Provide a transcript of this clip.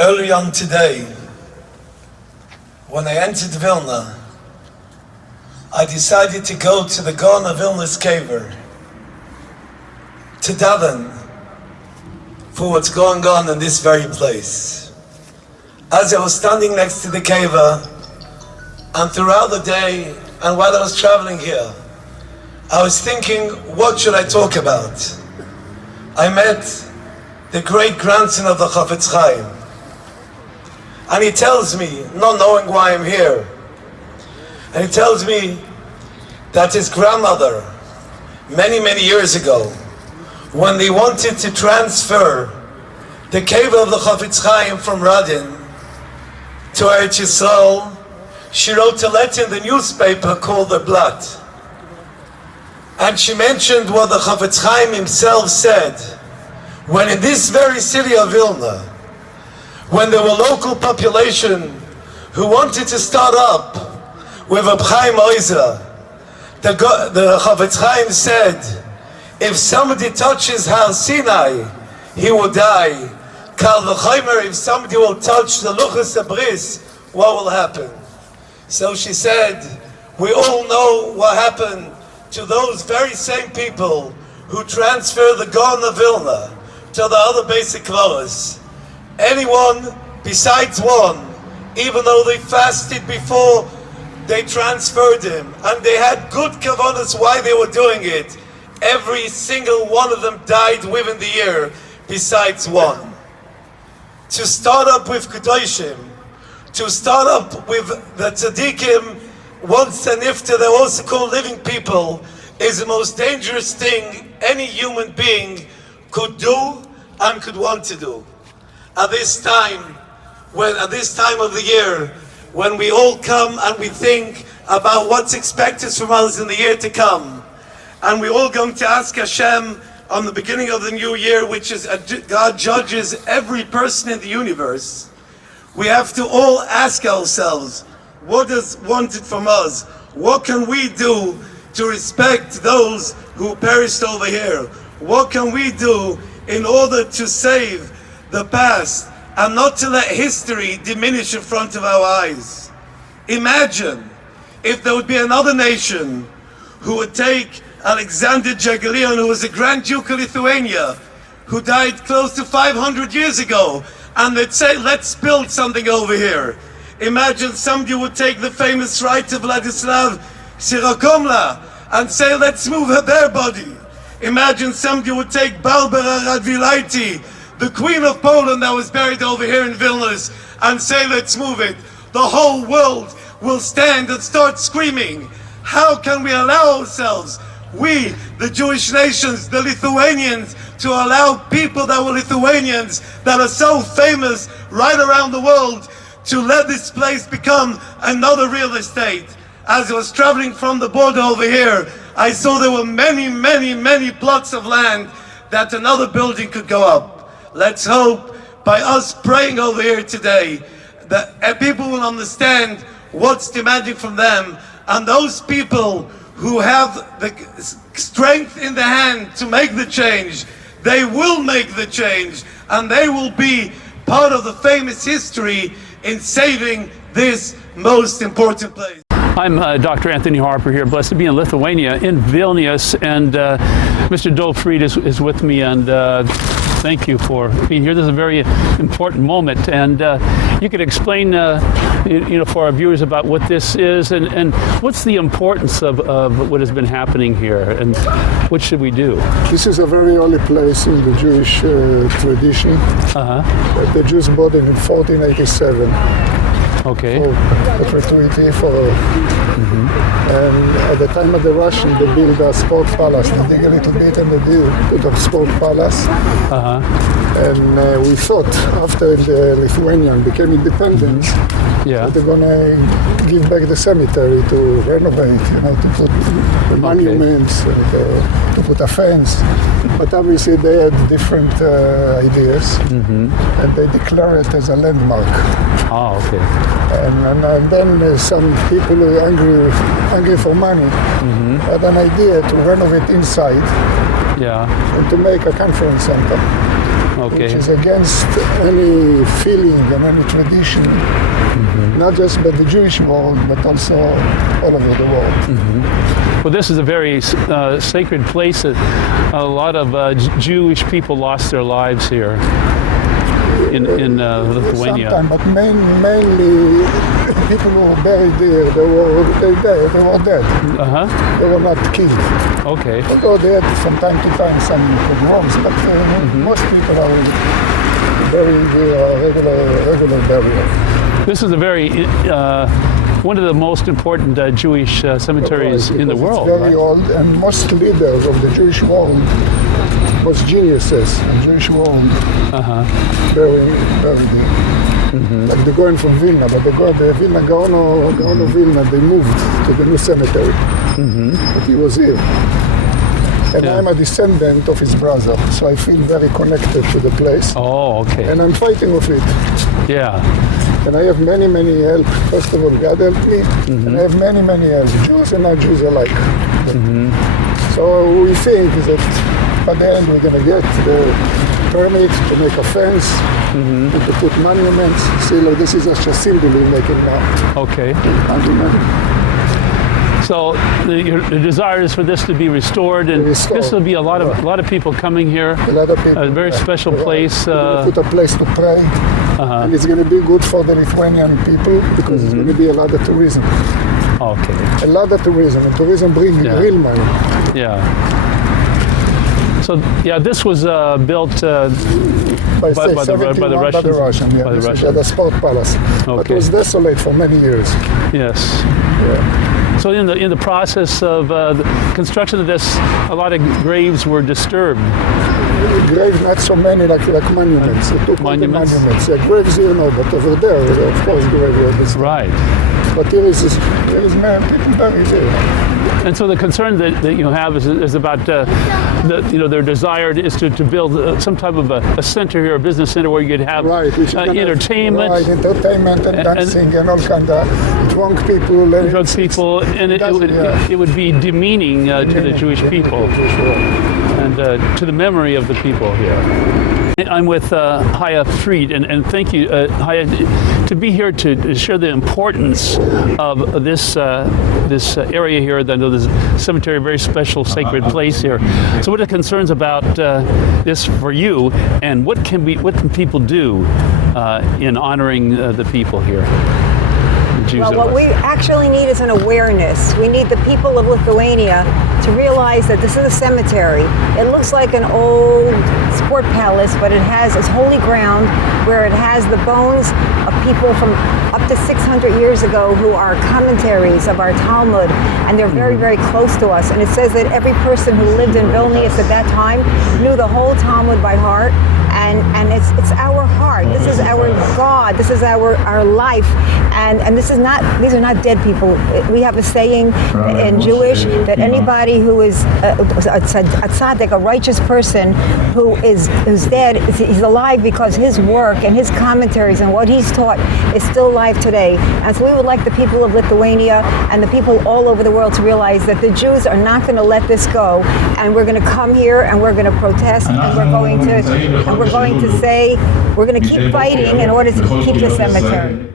Early on today, when I entered Vilna, I decided to go to the Gaon of Vilnius caver to daven for what's going on in this very place. As I was standing next to the caver, and throughout the day, and while I was traveling here, I was thinking, what should I talk about? I met the great grandson of the Chafetz Chaim, and he tells me, not knowing why I'm here, and he tells me that his grandmother, many, many years ago, when they wanted to transfer the cave of the Chafetz Chaim from Radin to Eretz Yisrael, she wrote a letter in the newspaper called The Blatt. And she mentioned what the Chafetz Chaim himself said, when in this very city of Vilna, when there were local population who wanted to start up with Reb Chaim Oizer, the Chafetz Chaim said, if somebody touches Har Sinai, he will die. Kal v'chomer, if somebody will touch the Luchas Abris, what will happen? So she said, we all know what happened to those very same people who transferred the Gaon of Vilna to the other basic kvaros. Anyone besides one, even though they fasted before they transferred him, and they had good kavanas why they were doing it, every single one of them died within the year, besides one. To start up with Kedoshim, to start up with the tzaddikim, once and ifta, they're also called living people, is the most dangerous thing any human being could do and could want to do. At this time of the year, when we all come and we think about what's expected from us in the year to come, and we're all going to ask Hashem on the beginning of the new year, which is God judges every person in the universe, we have to all ask ourselves, what is wanted from us? What can we do to respect those who perished over here? What can we do in order to save the past and not to let history diminish in front of our eyes? Imagine if there would be another nation who would take Alexander Jagellon, who was the Grand Duke of Lithuania, who died close to 500 years ago, and they'd say, let's build something over here. Imagine somebody would take the famous writer Vladislav Sirakomla and say, let's move their body. Imagine somebody would take Barbara Radvilaiti, the Queen of Poland that was buried over here in Vilnius, and say, let's move it. The whole world will stand and start screaming. How can we allow ourselves, we, the Jewish nations, the Lithuanians, to allow people that were Lithuanians, that are so famous right around the world, to let this place become another real estate? As I was traveling from the border over here, I saw there were many, many, many plots of land that another building could go up. Let's hope by us praying over here today that people will understand what's demanding from them, and those people who have the strength in the hand to make the change, they will make the change, and they will be part of the famous history in saving this most important place. I'm Dr. Anthony Harper here, blessed to be in Lithuania, in Vilnius, and Mr. Dov Fried is with me, and thank you for being here. This is a very important moment, and you could explain, for our viewers about what this is, and what's the importance of what has been happening here, and what should we do? This is a very early place in the Jewish tradition. The Jews bought it in 1487. Okay. For the treaty and at the time of the Russian, they built a sport palace. They dig a little bit and they built a sport palace. And we thought after the Lithuanian became independent, they're gonna give back the cemetery to renovate, to put monuments, and, to put a fence. But obviously they had different ideas, and they declare it as a landmark. Oh, okay. And then some people who are angry for money had an idea to renovate inside and to make a conference center. Okay. which is against any feeling and any tradition, not just by the Jewish world, but also all over the world. Well, this is a very sacred place. A lot of Jewish people lost their lives here in Lithuania. Sometimes, but mainly people who were buried there, they were dead. They were not killed. Okay. Although they had from time to time some pogroms, but most people are buried regular burial. This is a very one of the most important Jewish cemeteries in the world. It's very old, and most leaders of the Jewish world, most geniuses in the Jewish world, buried there. Like the Goen from Vilna, but the Vilna Gaon of Vilna, they moved to the new cemetery. But he was here. And I'm a descendant of his brother, so I feel very connected to the place. Oh, okay. And I'm fighting with it. Yeah. And I have many help. First of all, God helped me. And I have many help, Jews and non-Jews alike. So we think that by the end we're going to get the permit to make a fence, and to put monuments. See, like this is just a symbol we're making now. Okay. Monument. So the desire is for this to be restored, and this will be a lot of people coming here. A lot of people. A very special place. Put a place to pray, and it's going to be good for the Lithuanian people because it's going to be a lot of tourism. Okay. A lot of tourism, and tourism brings real money. Yeah. So yeah, this was built by the Russians. Yeah, by the Russians. The Sport Palace. But it was desolate for many years. Yes. Yeah. So in the process of the construction of this, a lot of graves were disturbed. Graves, not so many like monuments. Monuments? Yeah, graves here no, but over there, of course, graves. Right. But there is people buried there. And so the concern that you have is about their desire is to build some type of a center here, a business center where you could have entertainment. Right, entertainment and dancing and all kind of drunk people. Drunk people, and it would be demeaning to the Jewish people and to the memory of the people here. I'm with Haya Fried, and thank you, Haya, to be here to share the importance of this area here, this cemetery, a very special sacred place here. So what are the concerns about this for you, and what can people do in honoring the people here? Well, what we actually need is an awareness. We need the people of Lithuania to realize that this is a cemetery. It looks like an old sport palace, but it's holy ground where it has the bones of people from up to 600 years ago who are commentaries of our Talmud, and they're very close to us. And it says that every person who lived in Vilnius at that time knew the whole Talmud by heart, and it's our heart. This is our God. This is our life, and these are not dead people. We have a saying in Jewish that anybody who is a tzaddik, a righteous person who's dead, he's alive because his work and his commentaries and what he's taught is still alive today. And so we would like the people of Lithuania and the people all over the world to realize that the Jews are not going to let this go, and we're going to come here and we're going to protest, and we're going to say we're going to keep fighting in order to keep the cemetery.